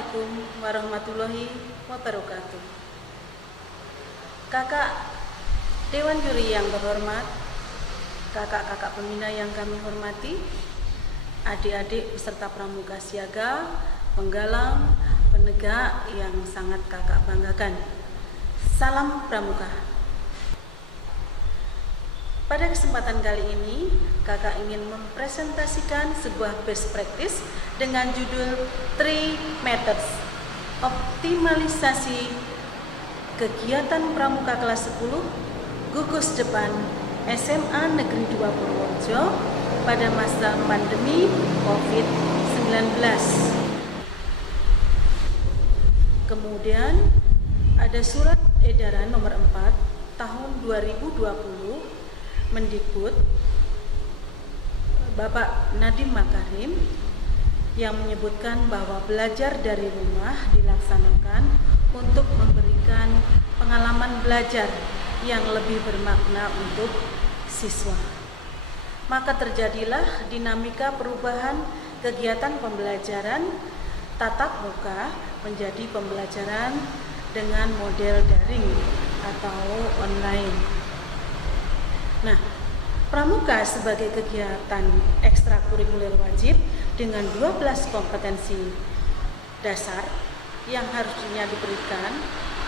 Assalamualaikum warahmatullahi wabarakatuh. Kakak Dewan Juri yang berhormat, kakak-kakak pembina yang kami hormati, adik-adik peserta pramuka siaga, penggalang, penegak yang sangat kakak banggakan. Salam pramuka. Pada kesempatan kali ini, kakak ingin mempresentasikan sebuah best practice dengan judul 3 Methods Optimalisasi Kegiatan Pramuka kelas 10 Gugus Depan SMA Negeri 2 Purworejo pada masa pandemi COVID-19. Kemudian ada surat edaran nomor 4 tahun 2020 Mendikbud Bapak Nadiem Makarim yang menyebutkan bahwa belajar dari rumah dilaksanakan untuk memberikan pengalaman belajar yang lebih bermakna untuk siswa. Maka terjadilah dinamika perubahan kegiatan pembelajaran tatap muka menjadi pembelajaran dengan model daring atau online. Nah, pramuka sebagai kegiatan ekstrakurikuler wajib dengan 12 kompetensi dasar yang harusnya diberikan,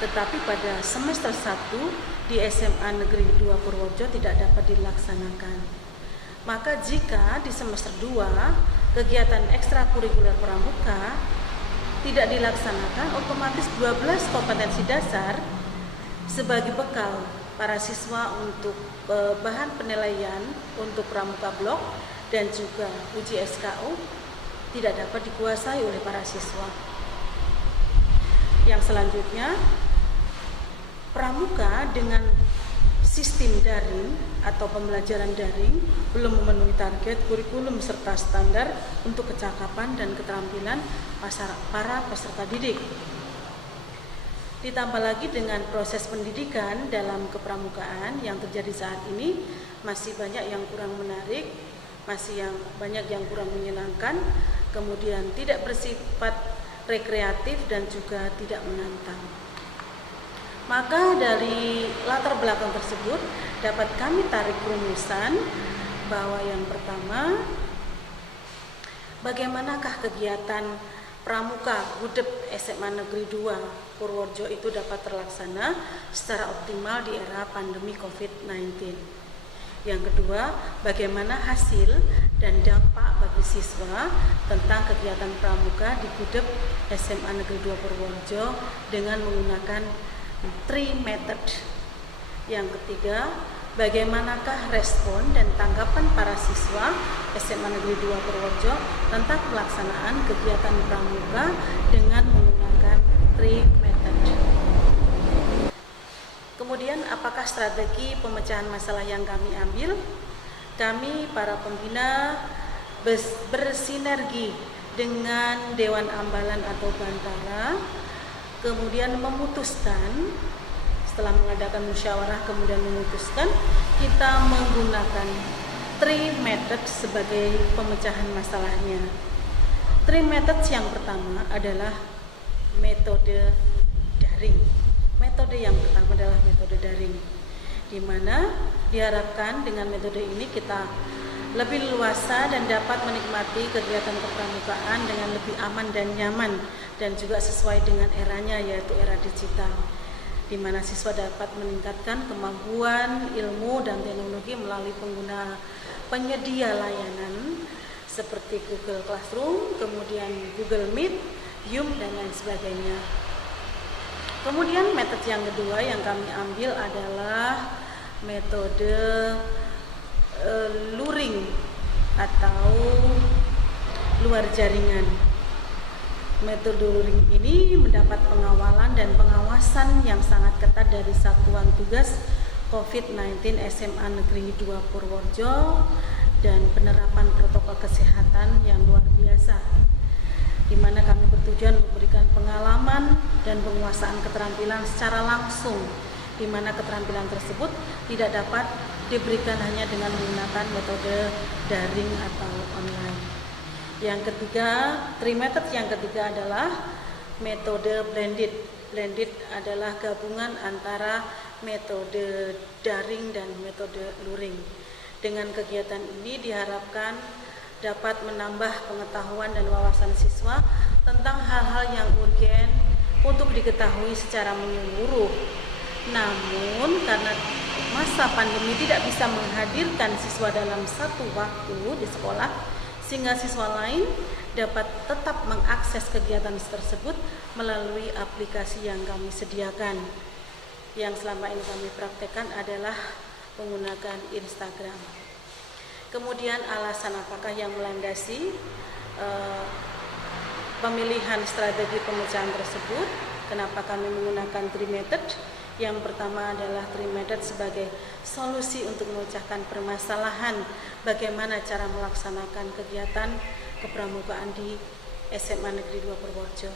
tetapi pada semester 1 di SMA Negeri 2 Purworejo tidak dapat dilaksanakan. Maka jika di semester 2 kegiatan ekstrakurikuler pramuka tidak dilaksanakan, otomatis 12 kompetensi dasar sebagai bekal para siswa untuk bahan penilaian untuk pramuka blok dan juga uji SKU tidak dapat dikuasai oleh para siswa. Yang selanjutnya, pramuka dengan sistem daring atau pembelajaran daring belum memenuhi target kurikulum serta standar untuk kecakapan dan keterampilan para peserta didik. Ditambah lagi dengan proses pendidikan dalam kepramukaan yang terjadi saat ini masih banyak yang kurang menarik, banyak yang kurang menyenangkan, kemudian tidak bersifat rekreatif dan juga tidak menantang. Maka dari latar belakang tersebut dapat kami tarik rumusan bahwa yang pertama, bagaimanakah kegiatan pramuka Gudep SMA Negeri 2 Purworejo itu dapat terlaksana secara optimal di era pandemi COVID-19. Yang kedua, bagaimana hasil dan dampak bagi siswa tentang kegiatan pramuka di Gudep SMA Negeri 2 Purworejo dengan menggunakan 3 method. Yang ketiga, bagaimanakah respon dan tanggapan para siswa SMA Negeri 2 Purworejo tentang pelaksanaan kegiatan pramuka dengan menggunakan 3 method. Kemudian, apakah strategi pemecahan masalah yang kami ambil? Kami para pembina bersinergi dengan Dewan Ambalan atau Bantara, kemudian memutuskan setelah mengadakan musyawarah kemudian memutuskan kita menggunakan 3 method sebagai pemecahan masalahnya. 3 method yang pertama adalah metode daring. Metode yang pertama adalah metode daring, di mana diharapkan dengan metode ini kita lebih leluasa dan dapat menikmati kegiatan kepramukaan dengan lebih aman dan nyaman dan juga sesuai dengan eranya, yaitu era digital, di mana siswa dapat meningkatkan kemampuan ilmu dan teknologi melalui penyedia layanan seperti Google Classroom, kemudian Google Meet, Zoom, dan lain sebagainya. Kemudian metode yang kedua yang kami ambil adalah metode luring atau luar jaringan. Metode luring ini mendapat pengawalan dan pengawasan yang sangat ketat dari Satuan Tugas COVID-19 SMA Negeri 2 Purworejo dan penerapan protokol kesehatan yang luar biasa, di mana kami bertujuan memberikan pengalaman dan penguasaan keterampilan secara langsung, di mana keterampilan tersebut tidak dapat diberikan hanya dengan menggunakan metode daring atau online. Yang ketiga, 3 method yang ketiga adalah metode blended. Blended adalah gabungan antara metode daring dan metode luring. Dengan kegiatan ini diharapkan dapat menambah pengetahuan dan wawasan siswa tentang hal-hal yang urgen untuk diketahui secara menyeluruh. Namun karena masa pandemi tidak bisa menghadirkan siswa dalam satu waktu di sekolah, sehingga siswa lain dapat tetap mengakses kegiatan tersebut melalui aplikasi yang kami sediakan. Yang selama ini kami praktekkan adalah menggunakan Instagram. Kemudian alasan apakah yang melandasi pemilihan strategi pemecahan tersebut? Kenapa kami menggunakan 3 method? Yang pertama adalah 3 method sebagai solusi untuk memecahkan permasalahan bagaimana cara melaksanakan kegiatan kepramukaan di SMA Negeri 2 Purworejo.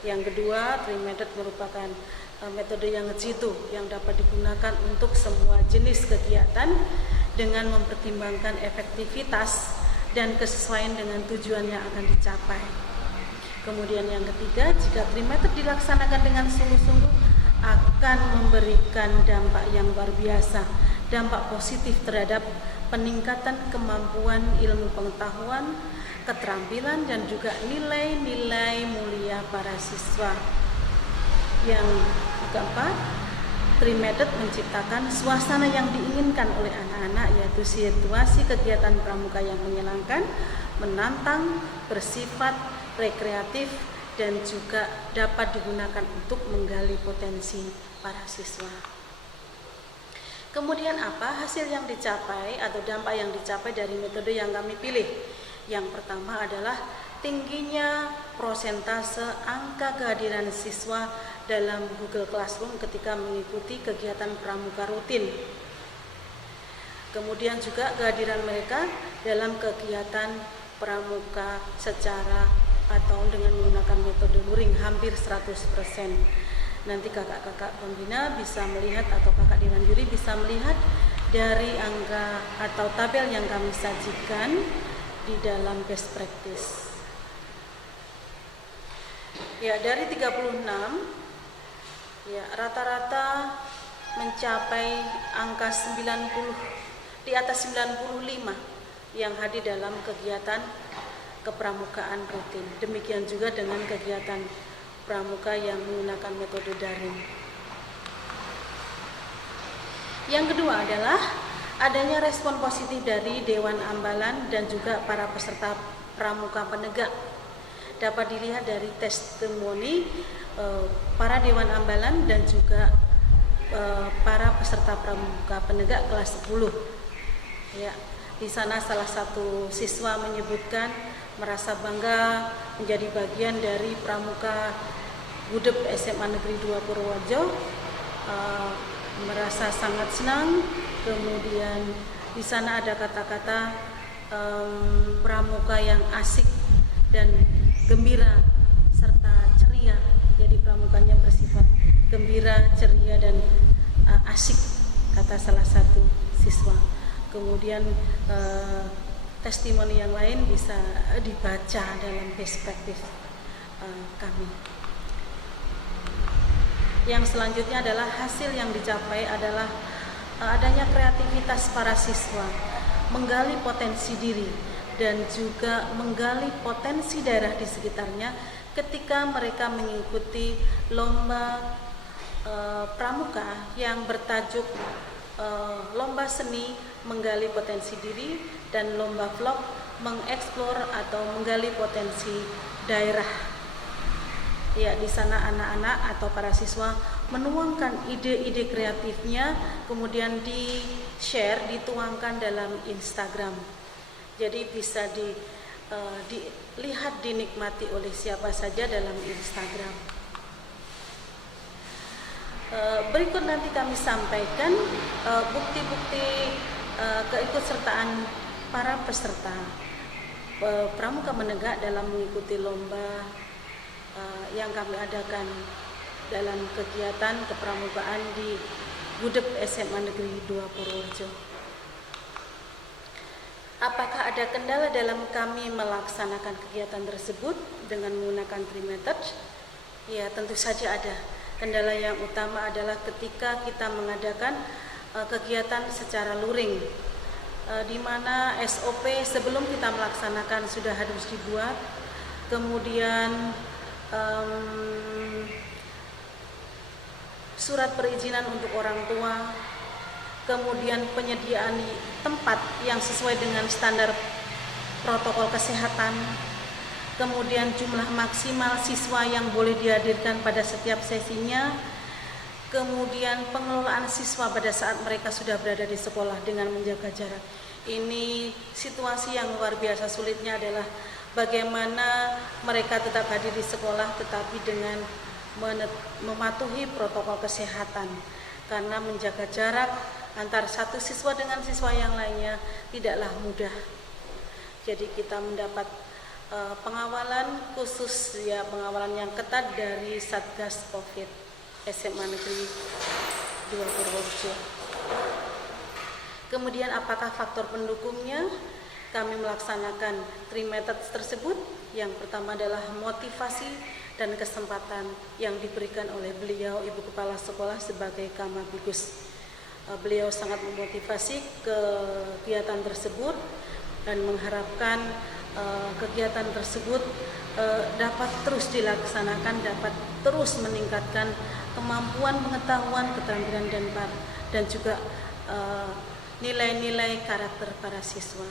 Yang kedua, 3 method merupakan metode yang jitu yang dapat digunakan untuk semua jenis kegiatan dengan mempertimbangkan efektivitas dan kesesuaian dengan tujuan yang akan dicapai. Kemudian yang ketiga, jika 3 method dilaksanakan dengan sungguh-sungguh akan memberikan dampak yang luar biasa, dampak positif terhadap peningkatan kemampuan ilmu pengetahuan, keterampilan, dan juga nilai-nilai mulia para siswa. Yang keempat, 3 method menciptakan suasana yang diinginkan oleh anak-anak, yaitu situasi kegiatan pramuka yang menyenangkan, menantang, bersifat rekreatif, dan juga dapat digunakan untuk menggali potensi para siswa. Kemudian apa hasil yang dicapai atau dampak yang dicapai dari metode yang kami pilih? Yang pertama adalah tingginya prosentase angka kehadiran siswa dalam Google Classroom ketika mengikuti kegiatan pramuka rutin. Kemudian juga kehadiran mereka dalam kegiatan pramuka secara atau dengan menggunakan metode luring hampir 100%. Nanti kakak-kakak pembina bisa melihat atau kakak Dewan Juri bisa melihat dari angka atau tabel yang kami sajikan di dalam best practice. Ya, dari 36 ya rata-rata mencapai angka 90, di atas 95 yang hadir dalam kegiatan kepramukaan rutin. Demikian juga dengan kegiatan pramuka yang menggunakan metode daring. Yang kedua adalah adanya respon positif dari Dewan Ambalan dan juga para peserta pramuka penegak. Dapat dilihat dari testimoni para Dewan Ambalan dan juga para peserta pramuka penegak kelas 10. Ya, di sana salah satu siswa menyebutkan merasa bangga menjadi bagian dari pramuka Gudep SMA Negeri 2 Purworejo, merasa sangat senang. Kemudian di sana ada kata-kata pramuka yang asik dan gembira serta ceria. Jadi pramukanya bersifat gembira, ceria, dan asik, kata salah satu siswa. Kemudian testimoni yang lain bisa dibaca dalam perspektif kami. Yang selanjutnya adalah hasil yang dicapai adalah adanya kreativitas para siswa, menggali potensi diri dan juga menggali potensi daerah di sekitarnya ketika mereka mengikuti lomba pramuka yang bertajuk lomba seni menggali potensi diri dan lomba vlog mengeksplor atau menggali potensi daerah. Ya, di sana anak-anak atau para siswa menuangkan ide-ide kreatifnya, kemudian di-share, dituangkan dalam Instagram. Jadi bisa dilihat, dinikmati oleh siapa saja dalam Instagram. Berikut nanti kami sampaikan bukti-bukti keikutsertaan para peserta pramuka menegak dalam mengikuti lomba yang kami adakan dalam kegiatan kepramukaan di Gudep SMA Negeri 2 Purworejo. Apakah ada kendala dalam kami melaksanakan kegiatan tersebut dengan menggunakan 3 method? Ya, tentu saja ada. Kendala yang utama adalah ketika kita mengadakan kegiatan secara luring, di mana SOP sebelum kita melaksanakan sudah harus dibuat, kemudian surat perizinan untuk orang tua, kemudian penyediaan tempat yang sesuai dengan standar protokol kesehatan, kemudian jumlah maksimal siswa yang boleh dihadirkan pada setiap sesinya, kemudian pengelolaan siswa pada saat mereka sudah berada di sekolah dengan menjaga jarak. Ini situasi yang luar biasa sulitnya adalah bagaimana mereka tetap hadir di sekolah tetapi dengan mematuhi protokol kesehatan, karena menjaga jarak antar satu siswa dengan siswa yang lainnya tidaklah mudah. Jadi kita mendapat pengawalan khusus, ya, pengawalan yang ketat dari Satgas Covid SMA Negeri 2 Purworejo. Kemudian apakah faktor pendukungnya? Kami melaksanakan 3 methods tersebut. Yang pertama adalah motivasi dan kesempatan yang diberikan oleh beliau Ibu Kepala Sekolah sebagai Kamabigus. Beliau sangat memotivasi kegiatan tersebut dan mengharapkan kegiatan tersebut dapat terus dilaksanakan, dapat terus meningkatkan kemampuan pengetahuan, keterampilan dan juga nilai-nilai karakter para siswa.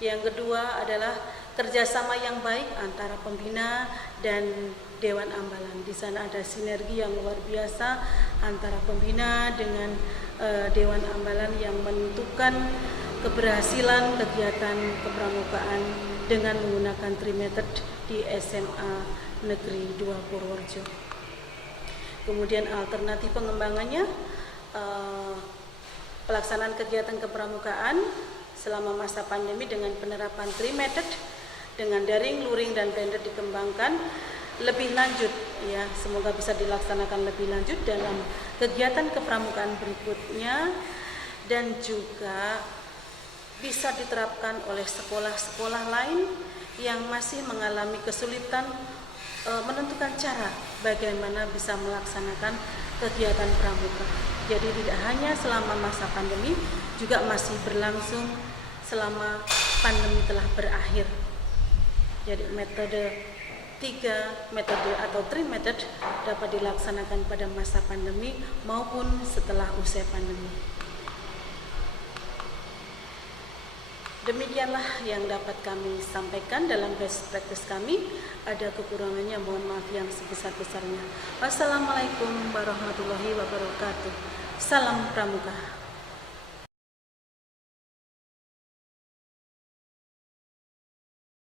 Yang kedua adalah kerjasama yang baik antara pembina dan Dewan Ambalan. Di sana ada sinergi yang luar biasa antara pembina dengan Dewan Ambalan yang menentukan keberhasilan kegiatan kepramukaan dengan menggunakan 3 method di SMA Negeri 2 Purworejo. Kemudian alternatif pengembangannya, pelaksanaan kegiatan kepramukaan selama masa pandemi dengan penerapan 3 method dengan daring, luring, dan blended dikembangkan lebih lanjut, ya, semoga bisa dilaksanakan lebih lanjut dalam kegiatan kepramukaan berikutnya dan juga bisa diterapkan oleh sekolah-sekolah lain yang masih mengalami kesulitan menentukan cara bagaimana bisa melaksanakan kegiatan pramuka. Jadi tidak hanya selama masa pandemi, juga masih berlangsung selama pandemi telah berakhir. Jadi metode 3 metode atau 3 method dapat dilaksanakan pada masa pandemi maupun setelah usai pandemi. Demikianlah yang dapat kami sampaikan dalam best practice kami. Ada kekurangannya, mohon maaf yang sebesar-besarnya. Wassalamualaikum warahmatullahi wabarakatuh. Salam Pramuka.